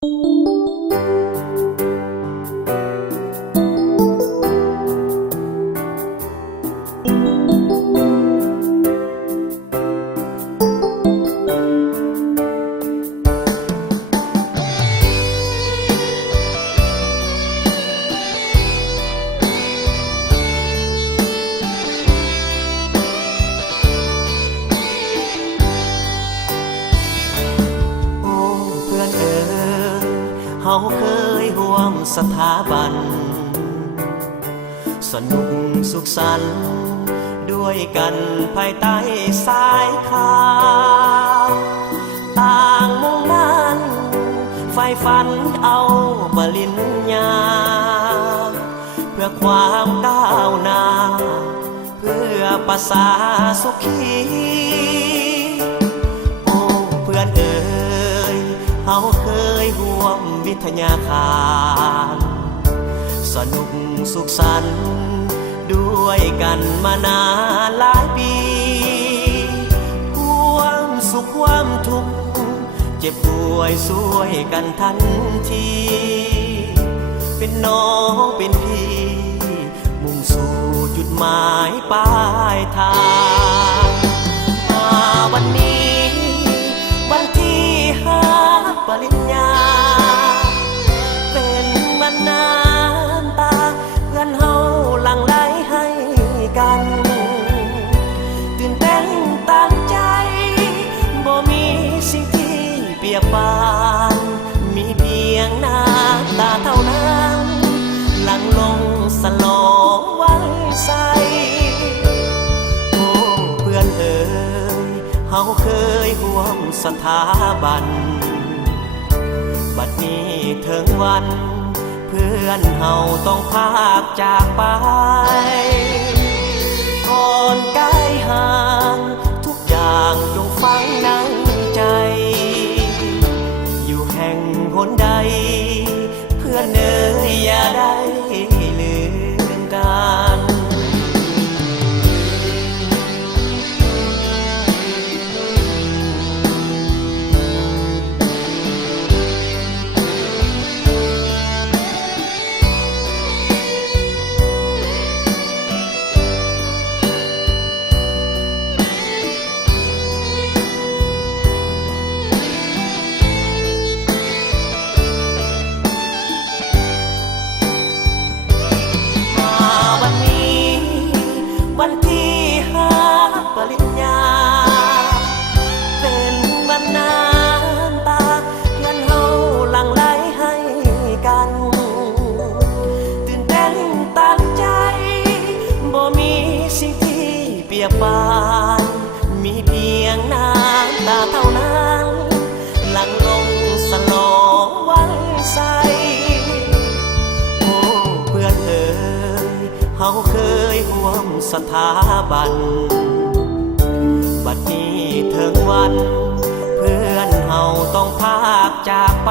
เขาเคยร่วมสถาบันสนุกสุขสันต์ด้วยกันภายใต้สายข่าวต่างมุ่งมั่นใฝ่ฝันเอาปริญญาเพื่อความก้าวหน้าเพื่อประสาสุขีโอ้เพื่อนเอ๋ยเขาเคยร่วมวิทยาคารสนุกสุขสันต์ด้วยกันมานานหลายปีความสุขความทุกข์เจ็บป่วยสวยกันทันทีเป็นน้องเป็นพี่มุ่งสู่จุดหมายปลายทางมาวันนี้วันที่5 ปริญญาเป็นวันน้ำตาเพื่อนเฮาหลั่งไหลให้กันตื่นเต้นตั้งใจบ่มีสิ่งที่เปรียบปานมีเพียงน้ำตาเท่านั้นหลั่งลงสลองวันใสโอ้เพื่อนเอ๋ยเฮาเคยร่วมสถาบันบัดนี้ถึงวันเพื่อนเฮาต้องพากจากไปก่อนกายห่างทุกอย่างจงฝังในใจอยู่แห่งหนใดเพื่อนเอ๋ยอย่าได้ลืมกันวันที่5 ปริญญาเป็นวันน้ำตาเพื่อนเฮาหลั่งไหลให้กันตื่นเต้นตั้งใจบ่มีสิ่งที่เปรียบปานมีเพียงน้ำตาเท่านั้นหลั่งลงสลองวันใสโอ้เพื่อนเอ๋ยเฮาเคยร่วมสถาบันบัดนี้ถึงวันเพื่อนเฮาต้องพากจากไป